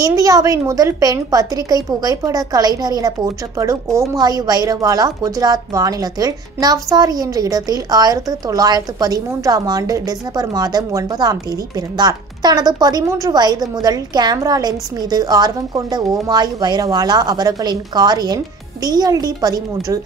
இந்தியாவின் முதல் பெண் பத்திரிகை புகைப்பட கலைஞர் என போற்றப்படும் ஓமாயி வைரவாலா குஜராத் மாநிலத்தில் நவ்சாரி என்ற இடத்தில் 1913ஆம் ஆண்டு டிசம்பர் மாதம் 9ஆம் தேதி பிறந்தார். தனது 13 வயது முதல் கேமரா லென்ஸ் மீது ஆர்வம் கொண்ட ஓமாயி வைரவாலா அவர்களின் கார் எண் DLD-13.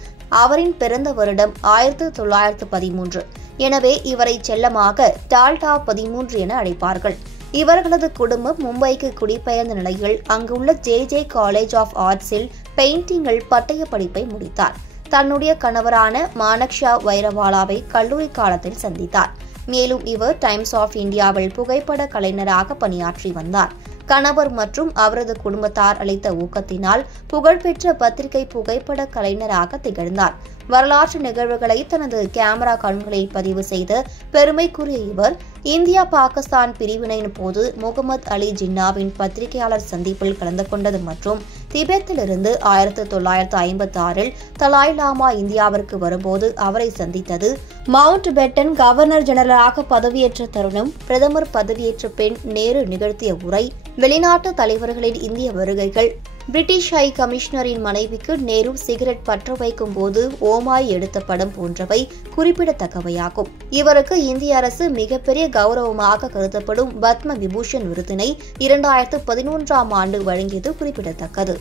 அவரின் பிறந்த வருடம் 1913. எனவே இவரை செல்லமாக டால்டா 13 என அழைப்பார்கள். இவர்களது குடும்பம் மும்பைக்கு குடிபெயர்ந்த நிலையில் அங்குள்ள JJ காலேஜ் ஆஃப் ஆர்ட்ஸில் பெயிண்டிங்கில் பட்டய படிப்பை முடித்தார். தன்னுடைய கணவரான மானக்ஷா வைரவாலாவை கல்லூரி காலத்தில் சந்தித்தார். மேலும் இவர் டைம்ஸ் ஆஃப் இந்தியாவில் புகைப்பட கலைஞராக பணியாற்றி வந்தார். கணவர் மற்றும் அவரது குடும்பத்தார் அளித்த ஊக்கத்தினால் புகழ்பெற்ற பத்திரிகை புகைப்பட கலைஞராக திகழ்ந்தார். வரலாற்று நிகழ்வுகளை தனது கேமரா கண்களில் பதிவு செய்த பெருமைக்குரிய இவர் இந்தியா பாகிஸ்தான் பிரிவினையின் போது முகமது அலி ஜின்னாவின் பத்திரிகையாளர் சந்திப்பில் கலந்து கொண்டது மற்றும் திபெத்திலிருந்து 1956இல் தலாய் லாமா இந்தியாவிற்கு வரும்போது அவரை சந்தித்தது, மவுண்ட் பேட்டன் கவர்னர் ஜெனரலாக பதவியேற்ற தருணம், பிரதமர் பதவியேற்ற பின் நேரு நிகழ்த்திய உரை, வெளிநாட்டு தலைவர்களின் இந்திய வருகைகள், பிரிட்டிஷ் ஹை கமிஷனரின் மனைவிக்கு நேரு சிகரெட் பற்ற வைக்கும் போது ஓமாய் எடுத்த படம் போன்றவை குறிப்பிடத்தக்கவையாகும். இவருக்கு இந்திய அரசு மிகப்பெரிய கௌரவமாக கருதப்படும் பத்ம விபூஷன் விருதினை 2011ஆம் ஆண்டு வழங்கியது குறிப்பிடத்தக்கது.